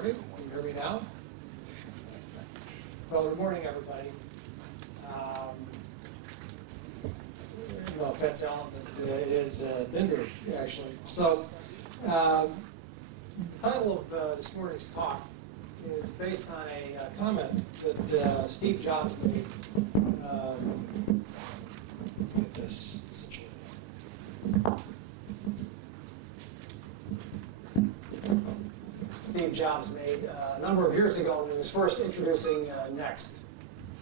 hear me? Can you hear me now? Well, good morning, everybody. No offense, Alan, but it is Binder, actually. So, the title of this morning's talk is based on a comment that Steve Jobs made. Get this situated. Steve Jobs made a number of years ago when he was first introducing Next.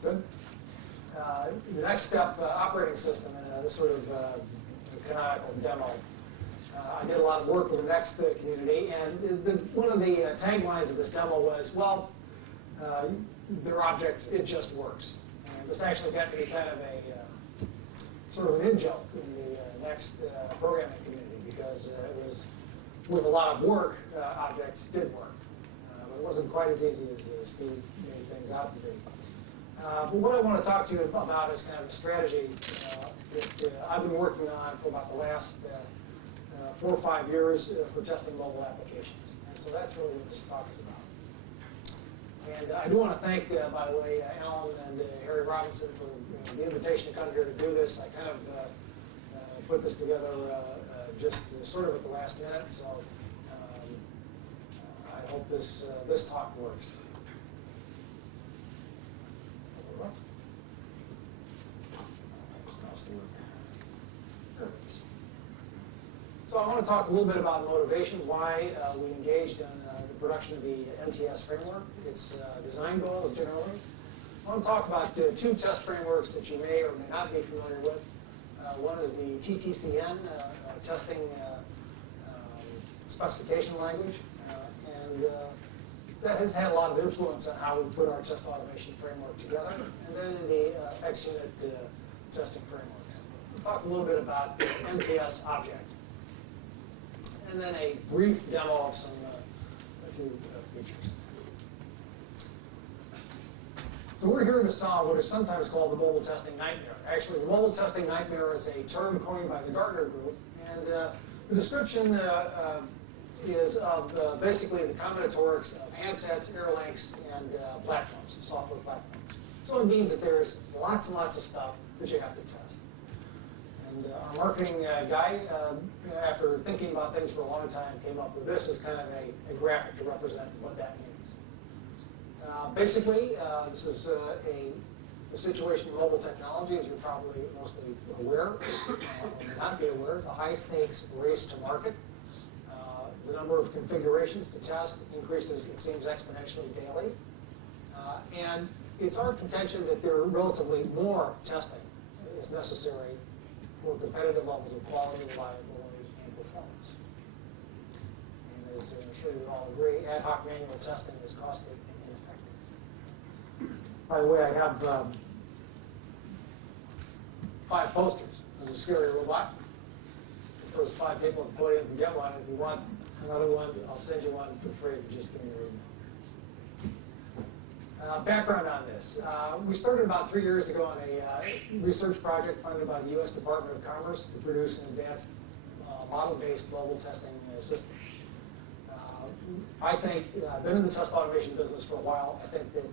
Good? The Next Step operating system in this sort of canonical demo. I did a lot of work with the Next community, and one of the taglines of this demo was, well, they're objects, it just works. And this actually got to be kind of a sort of an in-joke in the Next programming community, because it was, with a lot of work, objects did work. But it wasn't quite as easy as Steve made things out to be. But what I want to talk to you about is kind of a strategy that I've been working on for about the last 4 or 5 years for testing mobile applications. And so that's really what this talk is about. And I do want to thank, by the way, Alan and Harry Robinson for the invitation to come here to do this. I kind of put this together just sort of at the last minute, so I hope this talk works. So I want to talk a little bit about motivation, why we engaged in the production of the MTS framework, its design goals generally. I want to talk about 2 test frameworks that you may or may not be familiar with. One is the TTCN testing specification language, and that has had a lot of influence on how we put our test automation framework together. And then in the XUnit testing frameworks. We'll talk a little bit about the MTS object. And then a brief demo of a few features. So we're here to solve what is sometimes called the mobile testing nightmare. Actually, the mobile testing nightmare is a term coined by the Gartner Group, and the description is of basically the combinatorics of handsets, airlinks, and platforms, software platforms. So it means that there's lots and lots of stuff that you have to test. And our marketing guy, after thinking about things for a long time, came up with this as kind of a graphic to represent what that means. Basically, this is a situation in mobile technology, as you're probably mostly aware, or may not be aware, is a high-stakes race to market. The number of configurations to test increases, it seems, exponentially daily. And it's our contention that there are relatively more testing is necessary for competitive levels of quality, reliability, and performance. And as I'm sure you all agree, ad hoc manual testing is costly and ineffective. By the way, I have 5 posters of the scary robot. The first 5 people at the podium can get one. If you want another one, I'll send you one for free if you just give me your email. Background on this. We started about 3 years ago on a research project funded by the U.S. Department of Commerce to produce an advanced model-based mobile testing system. I think, I've been in the test automation business for a while. I think that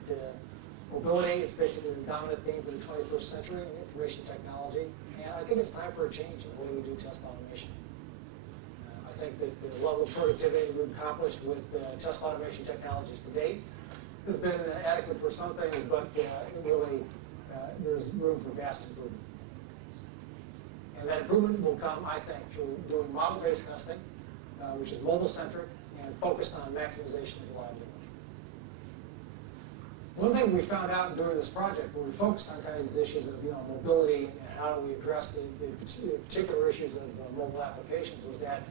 mobility is basically the dominant theme for the 21st century in information technology. And I think it's time for a change in the way we do test automation. I think that the level of productivity we've accomplished with test automation technologies to date has been adequate for some things, but really there's room for vast improvement. And that improvement will come, I think, through doing model-based testing, which is mobile-centric and focused on maximization of reliability. One thing we found out during this project, where we focused on kind of these issues of mobility and how do we address the particular issues of mobile applications, was that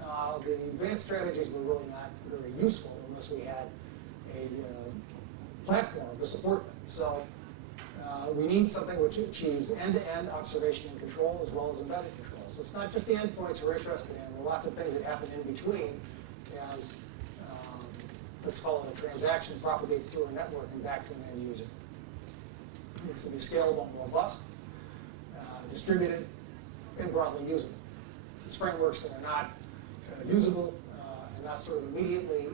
the advanced strategies were really not very useful unless we had a platform to support them. So we need something which achieves end-to-end observation and control as well as embedded control. So it's not just the endpoints we're interested in. There are lots of things that happen in between as, let's call it a transaction, propagates through a network and back to an end user. It needs to be scalable and robust, distributed, and broadly usable. These frameworks that are not usable and not sort of immediately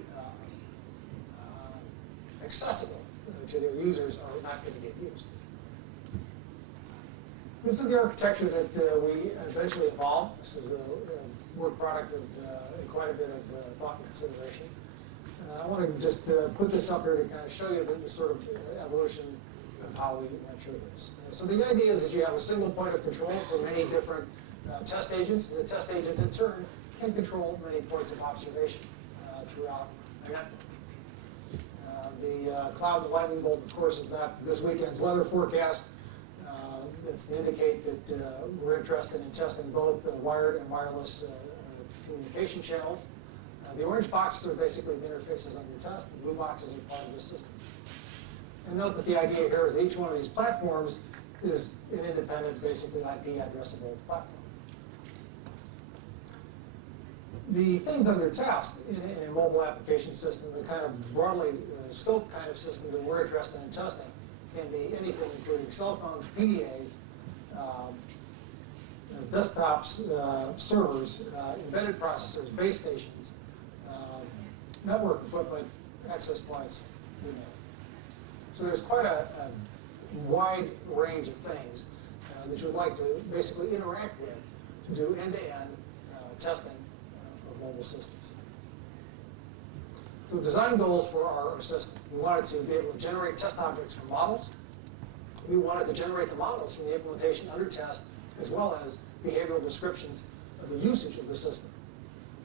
accessible to their users are not going to get used. This is the architecture that we eventually evolved. This is a work product of quite a bit of thought and consideration. I want to just put this up here to kind of show you the sort of evolution of how we went through this. So the idea is that you have a single point of control for many different test agents, and the test agents in turn can control many points of observation throughout a network. The cloud and lightning bolt, of course, is not this weekend's weather forecast. It's to indicate that we're interested in testing both wired and wireless communication channels. The orange boxes are basically the interfaces on your test. The blue boxes are part of the system. And note that the idea here is each one of these platforms is an independent, basically IP addressable platform. The things under test in a mobile application system, the kind of broadly scoped kind of system that we're interested in testing, can be anything including cell phones, PDAs, desktops, servers, embedded processors, base stations, network equipment, access points, you know. So there's quite a wide range of things that you would like to basically interact with to do end-to-end testing of mobile systems. So design goals for our system. We wanted to be able to generate test objects from models. We wanted to generate the models from the implementation under test, as well as behavioral descriptions of the usage of the system.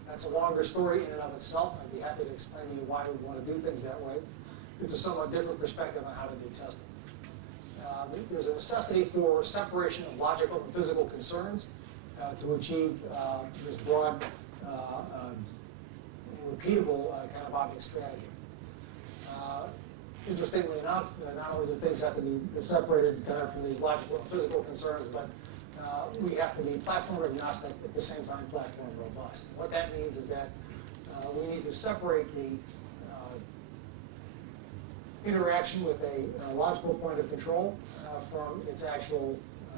That's a longer story in and of itself. I'd be happy to explain to you why we want to do things that way. It's a somewhat different perspective on how to do testing. There's a necessity for separation of logical and physical concerns to achieve this broad repeatable kind of object strategy. Interestingly enough, not only do things have to be separated kind of from these logical and physical concerns, but we have to be platform agnostic, at the same time platform robust. What that means is that we need to separate the interaction with a logical point of control from its actual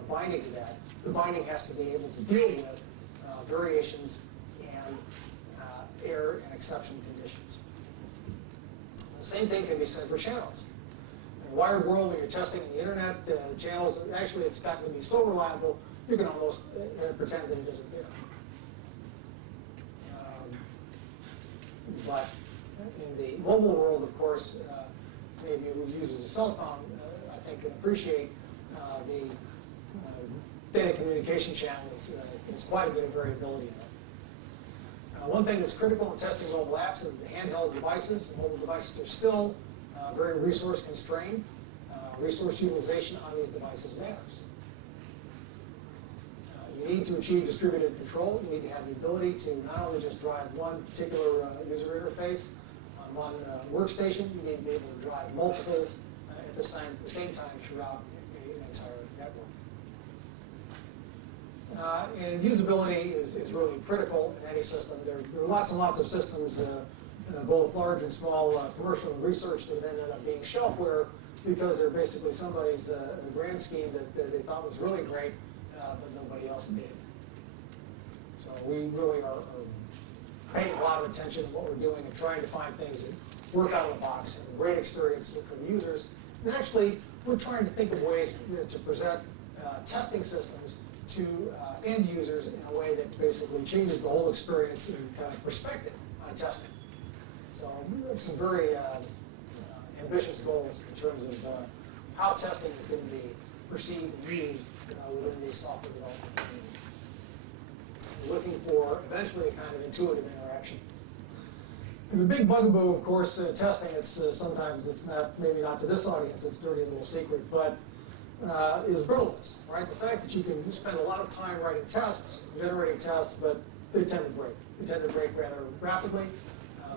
binding to that. The binding has to be able to deal with variations and error and exception conditions. The same thing can be said for channels. In a wired world, when you're testing the internet, the channels, actually it's gotten to be so reliable, you can almost pretend that it isn't there. But in the mobile world, of course, maybe who uses a cell phone, I think can appreciate the data communication channel is quite a bit of variability in it. One thing that's critical in testing mobile apps is the handheld devices. The mobile devices are still very resource constrained. Resource utilization on these devices matters. You need to achieve distributed control. You need to have the ability to not only just drive one particular user interface on one workstation, you need to be able to drive multiples at the same time throughout an entire network. And usability is really critical in any system. There are lots and lots of systems, both large and small, commercial and research, that ended up being shelfware because they're basically somebody's grand scheme that they thought was really great, but nobody else did. So we really are paying a lot of attention to what we're doing and trying to find things that work out of the box and great experience for the users. And actually, we're trying to think of ways to present testing systems to end users in a way that basically changes the whole experience and kind of perspective on testing. So we have some very ambitious goals in terms of how testing is going to be perceived and used within the software development community. We're looking for eventually a kind of intuitive interaction. And the big bugaboo, of course, testing, sometimes it's not, maybe not to this audience, it's a dirty little secret, but is brittleness, right? The fact that you can spend a lot of time writing tests, generating tests, but they tend to break. They tend to break rather rapidly.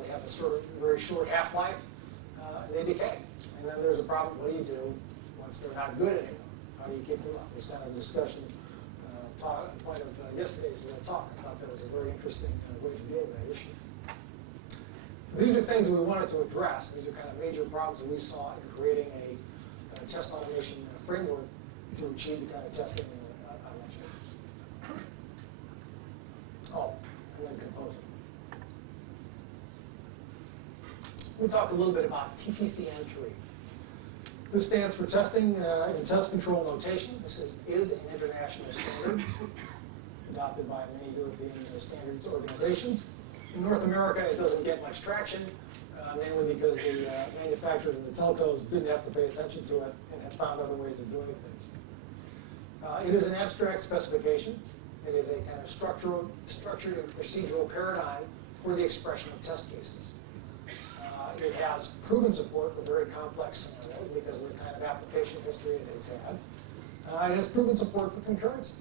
They have a sort of very short half-life, and they decay. And then there's a problem. What do you do once they're not good anymore? How do you keep them up? This kind of discussion, point of yesterday's talk. I thought that was a very interesting way to deal with that issue. These are things that we wanted to address. These are kind of major problems that we saw in creating a test automation framework to achieve the kind of testing I mentioned. Oh, and then composing. We'll talk a little bit about TTCN3. This stands for Testing and Test Control Notation. This is an international standard adopted by many European standards organizations. In North America, it doesn't get much traction, mainly because the manufacturers and the telcos didn't have to pay attention to it and have found other ways of doing things. It is an abstract specification. It is a kind of structured and procedural paradigm for the expression of test cases. It has proven support for very complex scenarios because of the kind of application history it has had. It has proven support for concurrency.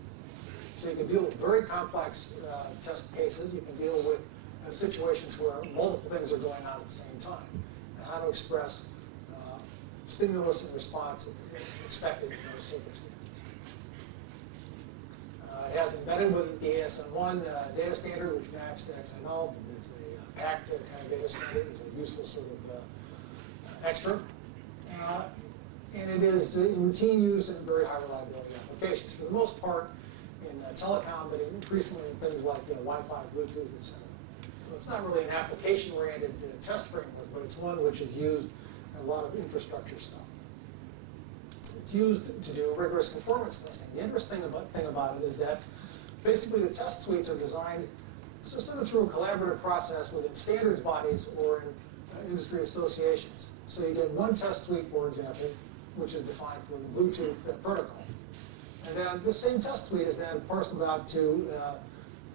So you can deal with very complex test cases. You can deal with situations where multiple things are going on at the same time, and how to express stimulus and response expected in those circumstances. It has embedded with the ASM1 data standard, which maps to XML. It's a packed kind of data standard. It's a useful sort of extra. And it is in routine use in very high reliability applications. For the most part, in telecom, but increasingly in things like Wi-Fi, Bluetooth, etc. So it's not really an application-oriented test framework, but it's one which is used in a lot of infrastructure stuff. It's used to do rigorous conformance testing. The interesting thing about it is that basically the test suites are designed sort of through a collaborative process within standards bodies or in industry associations. So you get one test suite, for example, which is defined for the Bluetooth protocol. And then this same test suite is then parceled out to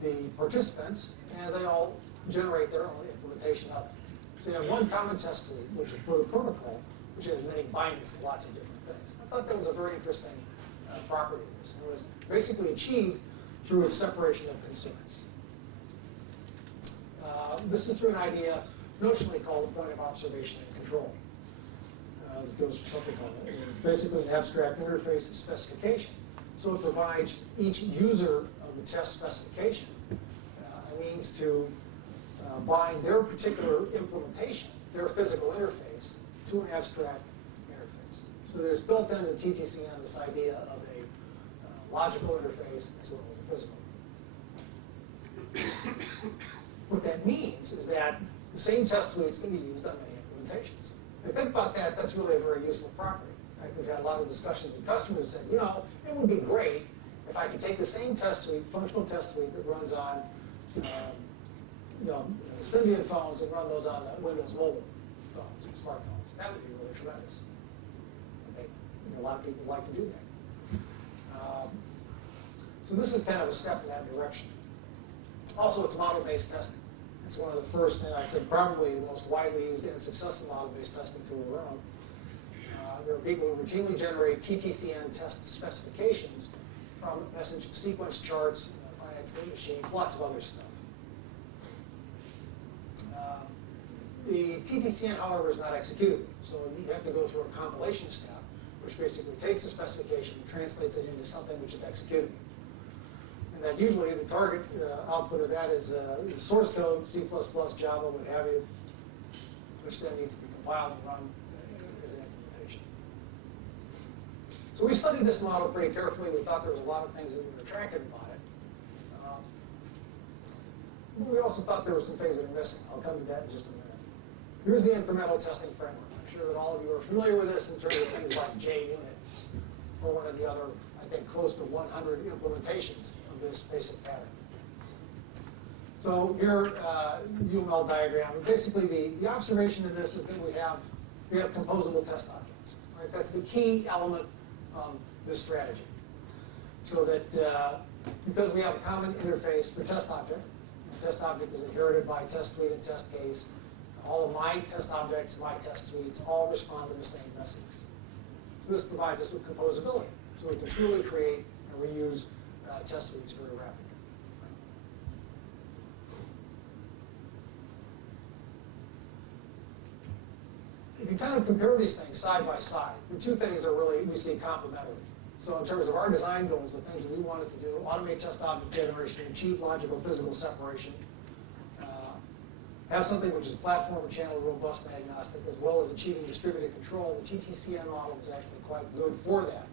the participants, and they all generate their own implementation of it. So you have one common test suite, which is for the protocol, which has many bindings to lots of different things. I thought that was a very interesting property of this. It was basically achieved through a separation of concerns. This is through an idea notionally called a point of observation and control. This goes for something called basically an abstract interface specification. So it provides each user of the test specification a means to bind their particular implementation, their physical interface, to an abstract interface. So there's built into TTCN this idea of a logical interface as well as a physical. What that means is that the same test suites can be used on many implementations. If you think about that, that's really a very useful property. We've had a lot of discussions with customers who said, you know, it would be great if I could take the same test suite, functional test suite that runs on Symbian phones and run those on Windows mobile phones or smartphones. That would be really tremendous. A lot of people like to do that. So this is kind of a step in that direction. Also, it's model-based testing. It's one of the first, and I'd say probably the most widely used and successful model-based testing tool around. There are people who routinely generate TTCN test specifications from message sequence charts, finite state machines, lots of other stuff. The TTCN, however, is not executable. So you have to go through a compilation step, which basically takes the specification and translates it into something which is executable. And then usually the target output of that is source code, C++, Java, what have you, which then needs to be compiled and run as an implementation. So we studied this model pretty carefully. We thought there was a lot of things that were attractive about it. We also thought there were some things that are missing. I'll come to that in just a minute. Here's the incremental testing framework. I'm sure that all of you are familiar with this in terms of things like JUnit or one of the other, I think, close to 100 implementations of this basic pattern. So here, UML diagram. Basically, the observation in this is that we have composable test objects. Right? That's the key element of this strategy. So that because we have a common interface for test object, the test object is inherited by test suite and test case. All of my test objects, my test suites, all respond to the same messages. So this provides us with composability. So we can truly create and reuse test suites very rapidly. If you kind of compare these things side by side, the two things are really, we see, complementary. So in terms of our design goals, the things that we wanted to do, automate test object generation, achieve logical physical separation, have something which is platform and channel robust and agnostic, as well as achieving distributed control. The TTCN model is actually quite good for that.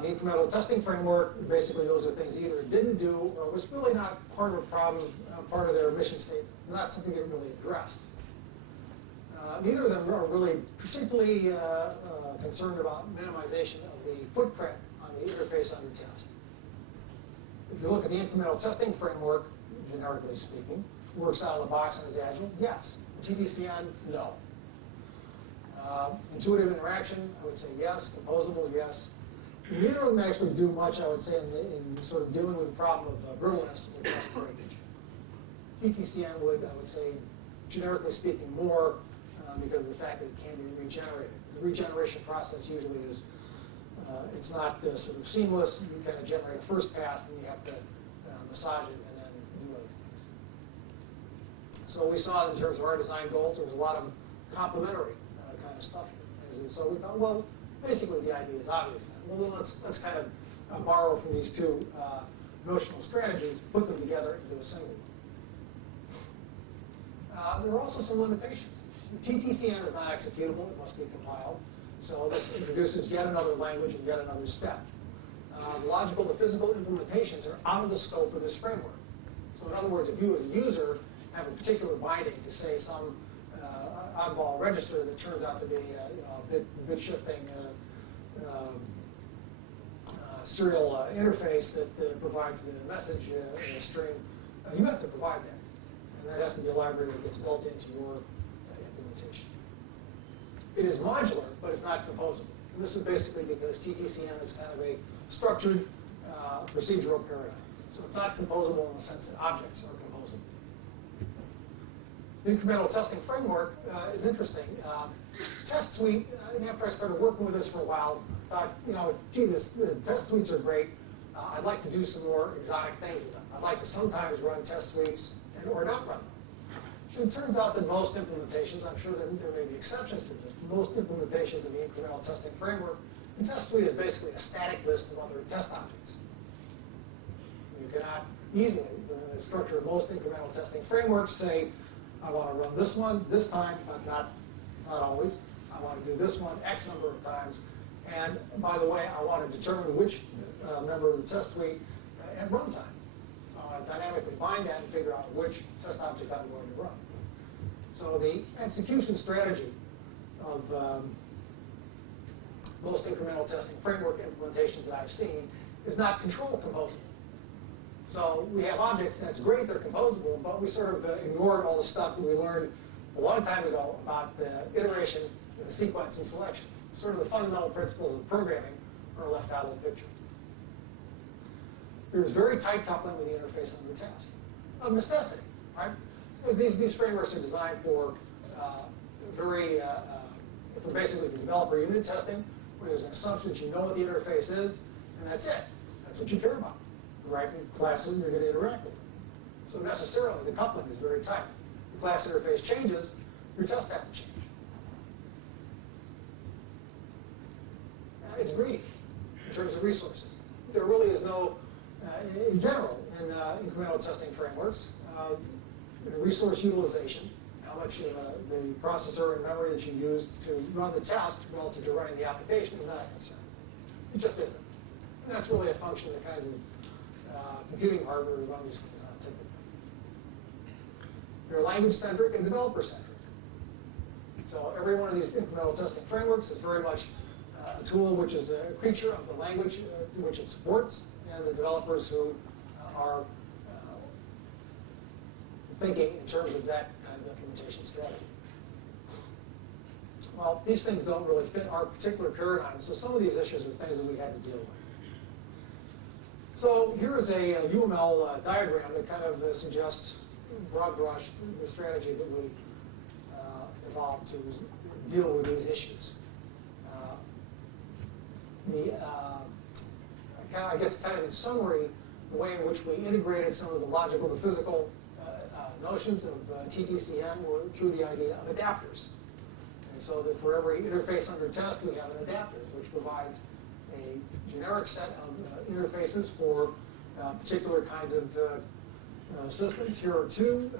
The incremental testing framework, basically those are things either it didn't do or was really not part of a problem, part of their mission statement, not something they really addressed. Neither of them are really particularly concerned about minimization of the footprint on the interface under test. If you look at the incremental testing framework, generically speaking, works out of the box and is agile, yes. TTCN, no. Intuitive interaction, I would say yes. Composable, yes. Neither of them actually do much, I would say, in sort of dealing with the problem of brittleness or test breakage. TTCN would, I would say, generically speaking, more because of the fact that it can be regenerated. The regeneration process usually is, it's not sort of seamless. You kind of generate a first pass, and you have to massage it and then do other things. So we saw in terms of our design goals, there was a lot of complementary kind of stuff here. And so we thought, well, basically the idea is obvious then. Well, then let's kind of borrow from these two notional strategies, put them together into a single one. There are also some limitations. TTCN is not executable. It must be compiled. So this introduces yet another language and yet another step. Logical to physical implementations are out of the scope of this framework. So in other words, if you as a user have a particular binding to, say, some oddball register that turns out to be a bit shifting serial interface that provides the message stream, you have to provide that. And that has to be a library that gets built into your implementation. It is modular, but it's not composable. And this is basically because TTCN is kind of a structured procedural paradigm. So it's not composable in the sense that objects are composable. The incremental testing framework is interesting. Test suite, after I started working with this for a while, thought, gee, the test suites are great. I'd like to do some more exotic things with them. I'd like to sometimes run test suites or not run them. And it turns out that most implementations, I'm sure there may be exceptions to this, but most implementations of the incremental testing framework, the test suite is basically a static list of other test objects. You cannot easily, within the structure of most incremental testing frameworks, say, I want to run this one this time, but not always. I want to do this one X number of times. And by the way, I want to determine which member of the test suite at runtime. Dynamically bind that and figure out which test object I'm going to run. So the execution strategy of most incremental testing framework implementations that I've seen is not control composable. So we have objects, and that's great, they're composable, but we sort of ignored all the stuff that we learned a long time ago about the iteration, sequence, and selection. Sort of the fundamental principles of programming are left out of the picture. There's very tight coupling with the interface under the test, of necessity, right? Because these frameworks are designed for for basically the developer unit testing, where there's an assumption that you know what the interface is, and that's it. That's what you care about. You write the classes, and you're going to interact with them. So necessarily, the coupling is very tight. The class interface changes, your test have to change. It's greedy in terms of resources. There really is no in general, in incremental testing frameworks, resource utilization, how much the processor and memory that you use to run the test relative to running the application is not a concern. It just isn't. And that's really a function of the kinds of computing hardware we run these things on typically. They're language-centric and developer-centric. So every one of these incremental testing frameworks is very much a tool which is a creature of the language which it supports, and the developers who are thinking in terms of that kind of implementation strategy. Well, these things don't really fit our particular paradigm, so some of these issues are things that we had to deal with. So here is a UML diagram that kind of suggests, broad brush, the strategy that we evolved to deal with these issues. I guess kind of in summary, the way in which we integrated some of the logical to physical notions of TTCN were through the idea of adapters. And so that for every interface under test, we have an adapter, which provides a generic set of interfaces for particular kinds of systems. Here are two,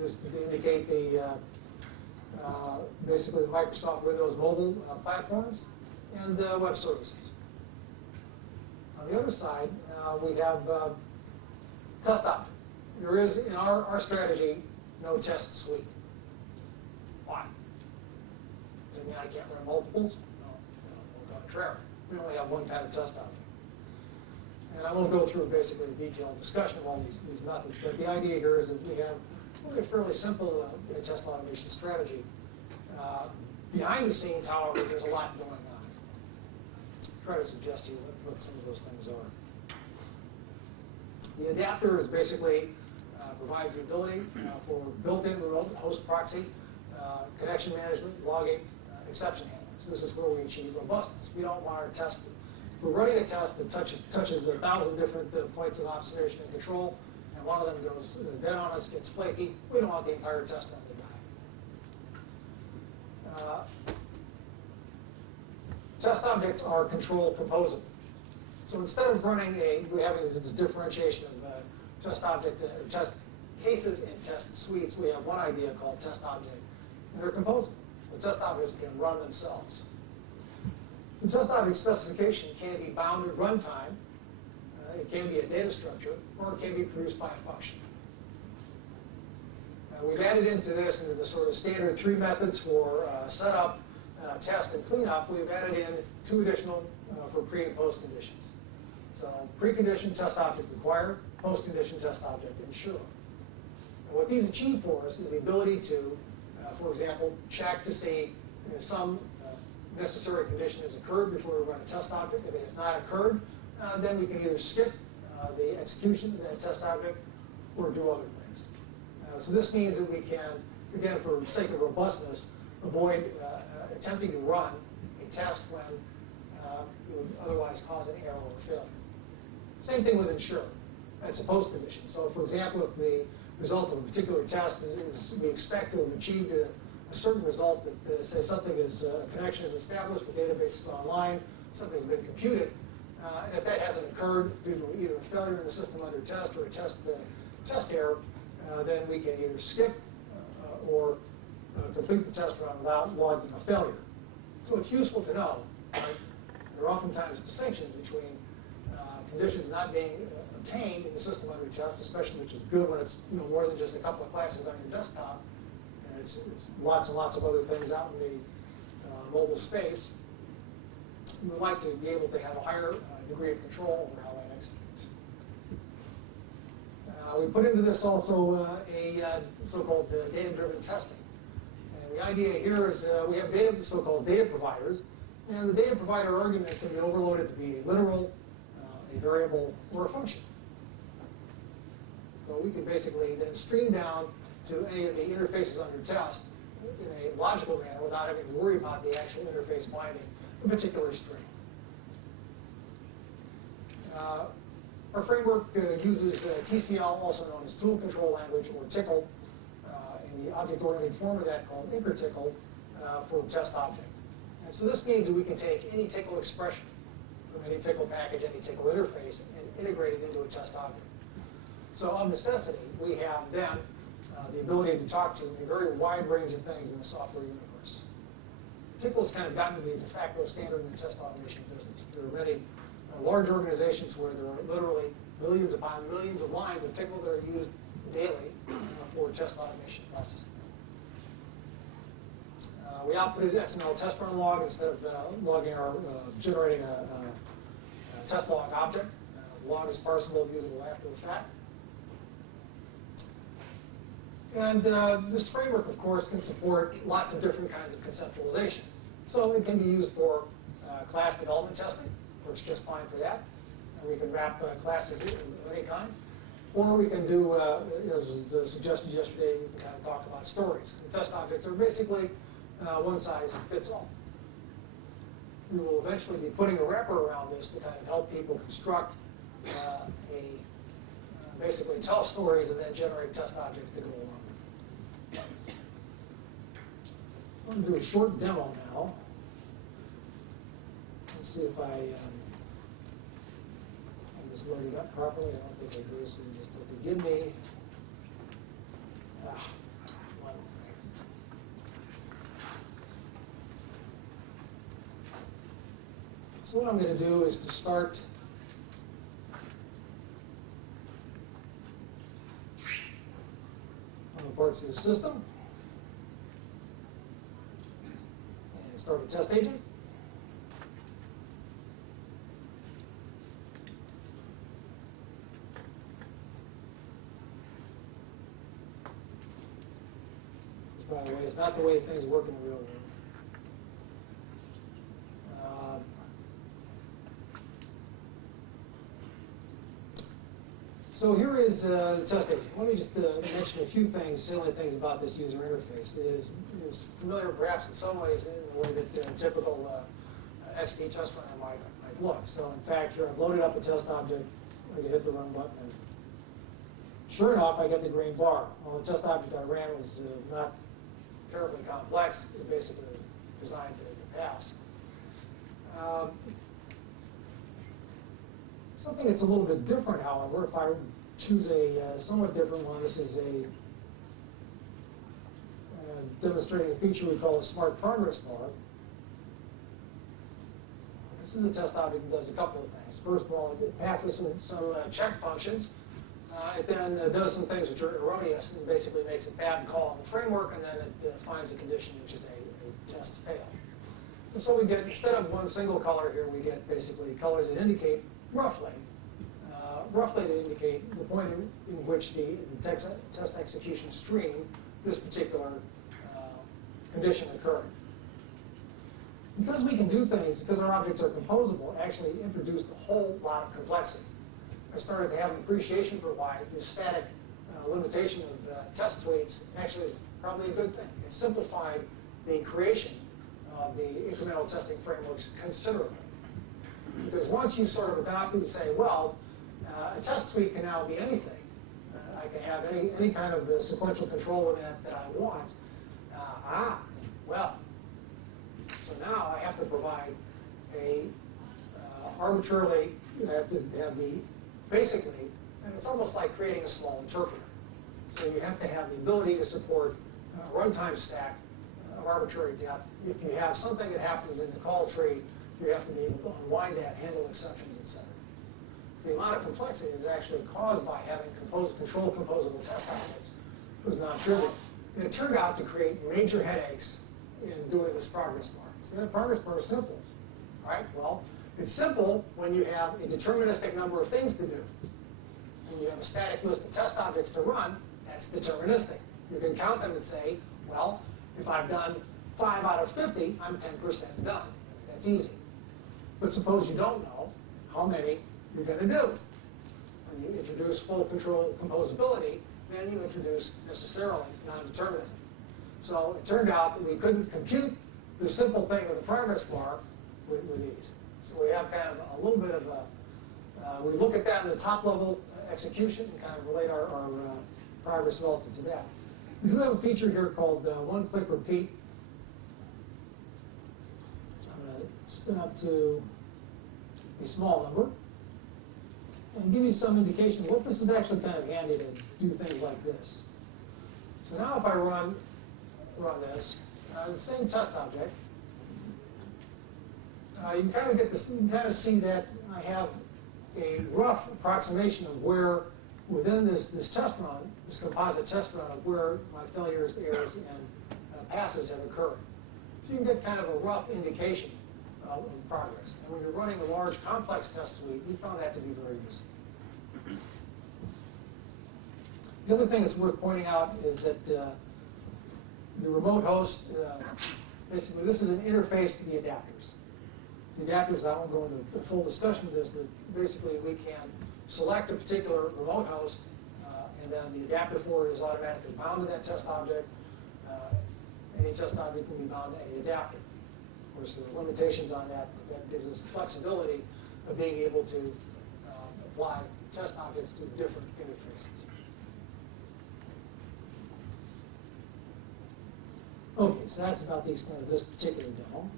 just to indicate the basically the Microsoft Windows mobile platforms and web services. On the other side, we have test object. There is, in our strategy, no test suite. Why? Does it mean I can't run multiples? No, au contraire. We only have one kind of test object. And I won't go through basically a detailed discussion of all these methods, but the idea here is that we have really a fairly simple test automation strategy. Behind the scenes, however, there's a lot going on. Try to suggest to you what some of those things are. The adapter is basically provides the ability for built-in remote host proxy, connection management, logging, exception handling. So this is where we achieve robustness. We don't want our test. If we're running a test that touches 1,000 different points of observation and control, and one of them goes dead on us, gets flaky, we don't want the entire test run to die. Test objects are control composable. So instead of running we're having this differentiation of test objects, or test cases and test suites, we have one idea called test object, and they're composable. The test objects can run themselves. The test object specification can be bounded runtime, it can be a data structure, or it can be produced by a function. We've added into the sort of standard 3 methods for setup, test, and cleanup. We've added in 2 additional for pre and post conditions. So precondition test object required, post condition test object ensure. And what these achieve for us is the ability to, for example, check to see if some necessary condition has occurred before we run a test object. If it has not occurred, then we can either skip the execution of that test object or do other things. So this means that we can, again, for the sake of robustness, avoid attempting to run a test when it would otherwise cause an error or failure. Same thing with ensure. That's a post condition. So, for example, if the result of a particular test is we expect to have achieved a certain result that says something is, a connection is established, the database is online, something has been computed, and if that hasn't occurred due to either a failure in the system under test or a test error, then we can either skip or complete the test run without logging a failure. So it's useful to know. Right? There are oftentimes distinctions between conditions not being obtained in the system under test, especially, which is good when it's more than just a couple of classes on your desktop, and it's lots and lots of other things out in the mobile space. We would like to be able to have a higher degree of control over how that executes. We put into this also a so-called data-driven testing. And the idea here is we have so-called data providers, and the data provider argument can be overloaded to be a literal, a variable, or a function. So we can basically then stream down to any of the interfaces under test in a logical manner without having to worry about the actual interface binding a particular string. Our framework uses TCL, also known as Tool Control Language, or TCL, in the object-oriented form of that called InkerTCL for test object. And so this means that we can take any TCL expression from any TCL package, any TCL interface, and integrate it into a test object. So of necessity, we have then the ability to talk to a very wide range of things in the software universe. TCL has kind of gotten to be the de facto standard in the test automation business. There are many large organizations where there are literally millions upon millions of lines of TCL that are used daily for test automation processing. We outputted XML test run log instead of logging or generating a test log object. The log is parsable, usable after the fact. And this framework, of course, can support lots of different kinds of conceptualization. So it can be used for class development testing, works just fine for that. And we can wrap classes of any kind. Or we can do, as was suggested yesterday, we can kind of talk about stories. The test objects are basically one size fits all. We will eventually be putting a wrapper around this to kind of help people construct basically tell stories and then generate test objects to go along with. I'm going to do a short demo now. Let's see if I just loaded up properly. I don't think I do, so you just have to give me. So what I'm going to do is to start on the parts of the system and start a test agent. By the way, it's not the way things work in the real world. So here is the test agent. Let me just mention a few things, salient things about this user interface. It is familiar, perhaps in some ways, in the way that a typical XP test runner might look. So in fact, here I've loaded up a test object. I'm going to hit the run button. And sure enough, I get the green bar. Well, the test object I ran was not terribly complex. It basically was designed to pass. Something that's a little bit different, however, if I choose a somewhat different one, this is a demonstrating a feature we call a smart progress bar. This is a test object that does a couple of things. First of all, it passes some check functions. It then does some things which are erroneous and basically makes a bad call in the framework, and then it finds a condition which is a test fail. And so we get, instead of one single color here, we get basically colors that indicate roughly to indicate the point in which the test execution stream this particular condition occurred. Because we can do things, because our objects are composable, it actually introduced a whole lot of complexity. I started to have an appreciation for why the static limitation of test suites actually is probably a good thing. It simplified the creation of the incremental testing frameworks considerably. Because once you sort of adopt and say, well, a test suite can now be anything. I can have any kind of sequential control in that I want. Well, so now I have to provide a arbitrarily, you have to have the, basically, and it's almost like creating a small interpreter. So you have to have the ability to support a runtime stack of arbitrary depth. If you have something that happens in the call tree, you have to be able to unwind that, handle exceptions, etc. So the amount of complexity that is actually caused by having control composable test objects was not trivial. And it turned out to create major headaches in doing this progress bar. So that progress bar is simple. All right? Well, it's simple when you have a deterministic number of things to do. When you have a static list of test objects to run, that's deterministic. You can count them and say, well, if I've done 5 out of 50, I'm 10% done. That's easy. But suppose you don't know how many you're going to do. When you introduce full control composability, then you introduce necessarily non-determinism. So it turned out that we couldn't compute the simple thing with the progress bar with these. So we have kind of a little bit of a, we look at that in the top level execution and kind of relate our progress relative to that. We do have a feature here called one-click repeat. I'm going to spin up to a small number and give you some indication. What this is actually kind of handy to do things like this. So now if I run this, the same test object, you can kind of get this, you can kind of see that I have a rough approximation of where within this test run, this composite test run, of where my failures, errors, and passes have occurred. So you can get kind of a rough indication of progress. And when you're running a large complex test suite, we found that to be very useful. The other thing that's worth pointing out is that the remote host, basically this is an interface to the adapters. The adapters, I won't go into a full discussion of this, but basically we can select a particular remote host, and then the adapter for it is automatically bound to that test object. Any test object can be bound to any adapter. Of course, there are limitations on that, but that gives us the flexibility of being able to apply test objects to different interfaces. Okay, so that's about the extent of this particular demo.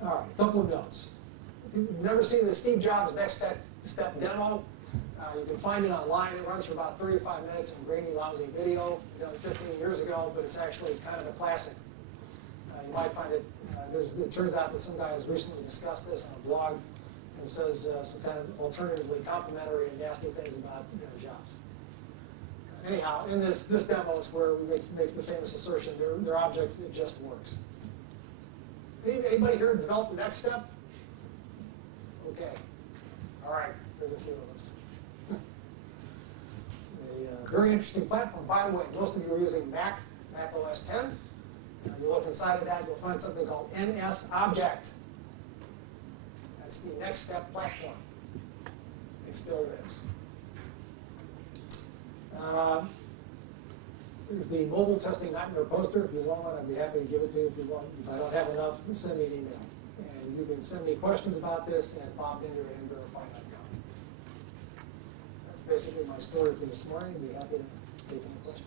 All right, a couple of notes. If you've never seen the Steve Jobs Next Step demo, you can find it online. It runs for about 35 minutes in grainy, lousy video, done 15 years ago, but it's actually kind of a classic. You might find it, it turns out that some guy has recently discussed this on a blog and says some kind of alternatively complimentary and nasty things about Jobs. anyhow, in this demo, it's where it makes the famous assertion, they're objects, it just works. Anybody here develop the next step? Okay. All right, there's a few of us. A very interesting platform. By the way, most of you are using Mac OS 10. You look inside of that, you'll find something called NS Object. That's the next step platform. It still lives. Here's the mobile testing nightmare poster. If you want one, I'd be happy to give it to you. If you want, if I don't have enough, send me an email. And you can send me questions about this at bobbinder@nverify.com. That's basically my story for this morning. I'd be happy to take any questions.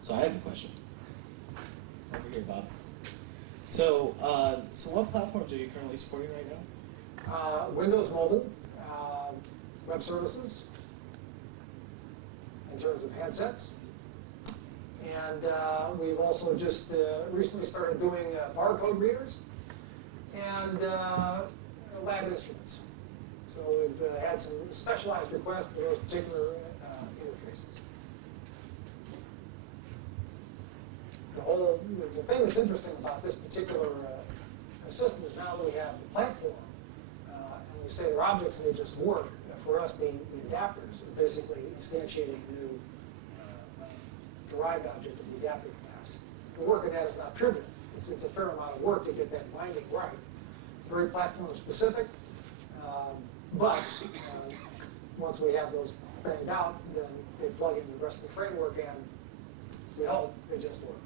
So I have a question. Over here, Bob. So, so what platforms are you currently supporting right now? Windows Mobile, web services, in terms of handsets. And we've also just recently started doing barcode readers and lab instruments. So we've had some specialized requests for those particular interfaces. The thing that's interesting about this particular system is now that we have the platform, and we say they're objects and they just work. For us, the adapters are basically instantiating a new derived object of the adapter class. The work in that is not trivial. It's a fair amount of work to get that binding right. It's very platform specific, but once we have those banged out, then they plug in the rest of the framework and we hope they just work.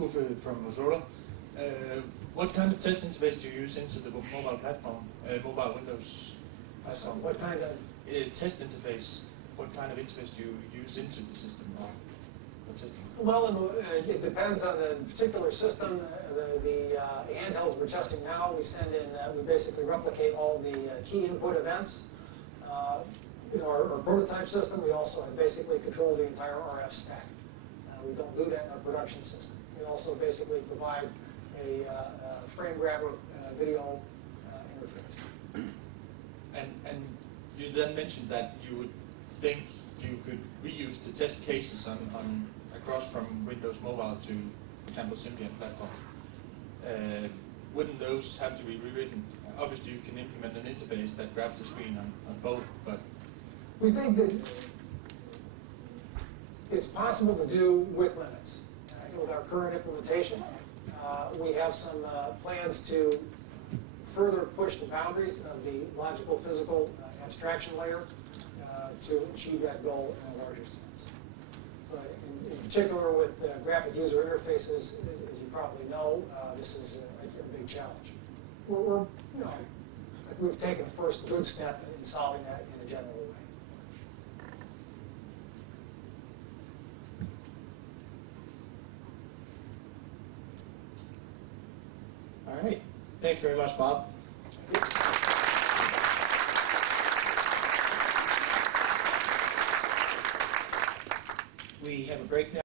Uffe from Motorola. What kind of test interface do you use into the mobile platform, mobile Windows platform? What kind of? Test interface. What kind of interface do you use into the system for testing? Well, it depends on the particular system. The handhelds we're testing now, we send in, we basically replicate all the key input events. In our prototype system, we also basically control the entire RF stack. We don't do that in our production system. We also basically provide a frame grabber video interface. And you then mentioned that you would think you could reuse the test cases on across from Windows Mobile to, for example, Symbian platform. Wouldn't those have to be rewritten? Obviously, you can implement an interface that grabs the screen on both, but we think that it's possible to do with limits. With our current implementation, we have some plans to further push the boundaries of the logical physical abstraction layer to achieve that goal in a larger sense. But in particular with graphic user interfaces, as you probably know, this is a big challenge. We've taken a first good step in solving that in a general way. All right. Thanks very much, Bob. We have a break now.